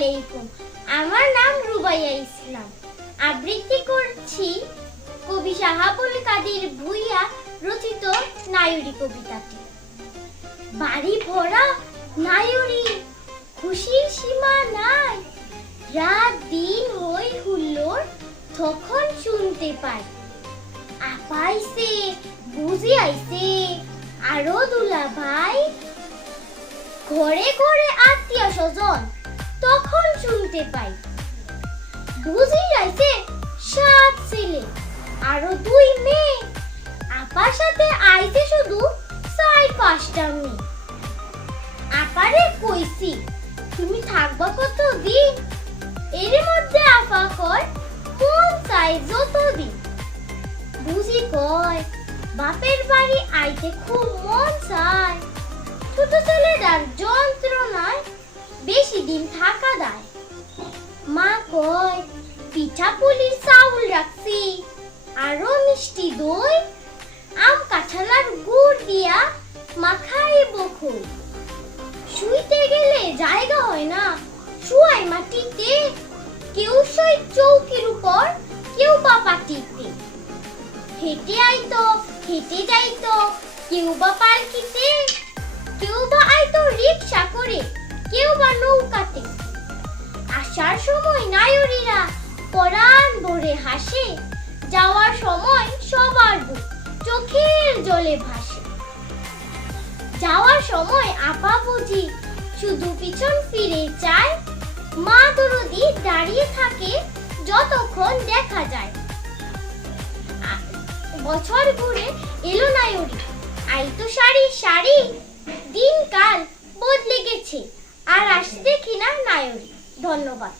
আলাইকুম। আমার নাম রুবাইয়া ইসলাম। আবৃত্তি করছি কবি শাহাবুল কাদের ভুইয়া রচিত নায়ুরি কবিতাটি। বাড়ি ভরা নায়ুরি খুশির সীমা নাই। রাত দিন হই হুল্লোড় তখন শুনতে পাই আপাইছে বুঝি আইছে, আরও দুলা ভাই ঘরে ঘরে আত্মীয় স্বজন তখন শুনতে পাই। বুঝি যাইছে সাত ছেলে আরও দুই মেয়ে। আপার সাথে আইছে শুধু চার পাঁচটা মেয়ে। আপারে কইছি, তুমি থাকবা কত দিন এর মধ্যে আপা কয় মন চাই যত দিন বুঝি কয়, বাপের বাড়ি আইতে খুব মন চায়। ছোট ছেলেটার যন্ত্রণায় বেশি দিন থাকা দায়। মা কয়, পিঠা পুলির চাউল রাখছি, আরও মিষ্টি দই, আম কাঁঠালার গুড় দিয়া মাখাইব খুব শুইতে গেলে জায়গা হয় না, শুয়াই মাটিতে, কেউ শুই চৌকির উপর, কেউ বা পাটিতে। হেঁটে আইতো, হেঁটে যাইতো, কেউ বা পালকিতে, কেউ বা আইতো রিক্সা নায়রীরা পরাণ ভরে হাসে। যাওয়ার সময় সবার বুক চোখের জলে ভাসে। যাওয়ার সময় আপা বুঝি শুধু পিছন ফিরে চায় মা দরদি দাঁড়িয়ে থাকে যতক্ষণ দেখা যায়। বছর ঘুরে এলো নায়রি আইতো শাড়ি শাড়ি দিনকাল বদলে গেছে। আর আসতে দেখি না নায়রি ধন্যবাদ।